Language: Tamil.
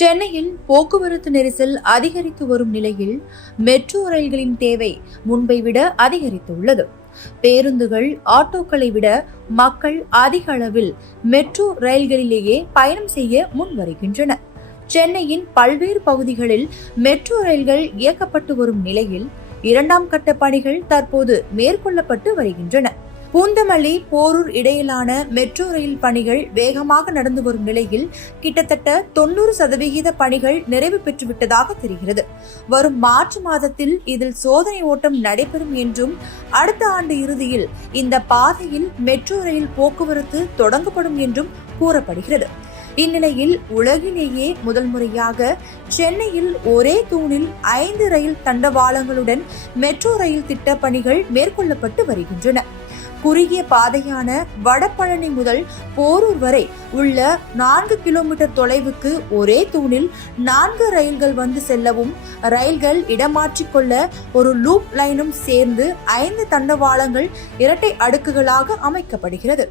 சென்னையில் போக்குவரத்து நெரிசல் அதிகரித்து வரும் நிலையில் மெட்ரோ ரயில்களின் தேவை முன்பை விட அதிகரித்துள்ளது. பேருந்துகள், ஆட்டோக்களை விட மக்கள் அதிக அளவில் மெட்ரோ ரயில்களிலேயே பயணம் செய்ய முன் வருகின்றனர். சென்னையின் பல்வேறு பகுதிகளில் மெட்ரோ ரயில்கள் இயக்கப்பட்டு வரும் நிலையில் 2ஆம் கட்ட பணிகள் தற்போது மேற்கொள்ளப்பட்டு வருகின்றன. பூந்தமல்லி, போரூர் இடையிலான மெட்ரோ ரயில் பணிகள் வேகமாக நடந்து வரும் நிலையில் கிட்டத்தட்ட 90% பணிகள் நிறைவு பெற்றுவிட்டதாக தெரிகிறது. வரும் மார்ச் மாதத்தில் இதில் சோதனை ஓட்டம் நடைபெறும் என்றும் அடுத்த ஆண்டு இறுதியில் இந்த பாதையில் மெட்ரோ ரயில் போக்குவரத்து தொடங்கப்படும் என்றும் கூறப்படுகிறது. இந்நிலையில் உலகிலேயே முதல் முறையாக சென்னையில் ஒரே தூணில் 5 ரயில் தண்டவாளங்களுடன் மெட்ரோ ரயில் திட்ட பணிகள் மேற்கொள்ளப்பட்டு வருகின்றன. குறுகிய பாதையான வடபழனி முதல் போரூர் வரை உள்ள 4 கிலோமீட்டர் தொலைவுக்கு ஒரே தூணில் 4 ரயில்கள் வந்து செல்லவும், ரயில்கள் இடமாற்றிக்கொள்ள ஒரு லூப் லைனும் சேர்ந்து 5 தண்டவாளங்கள் இரட்டை அடுக்குகளாக அமைக்கப்படுகிறது.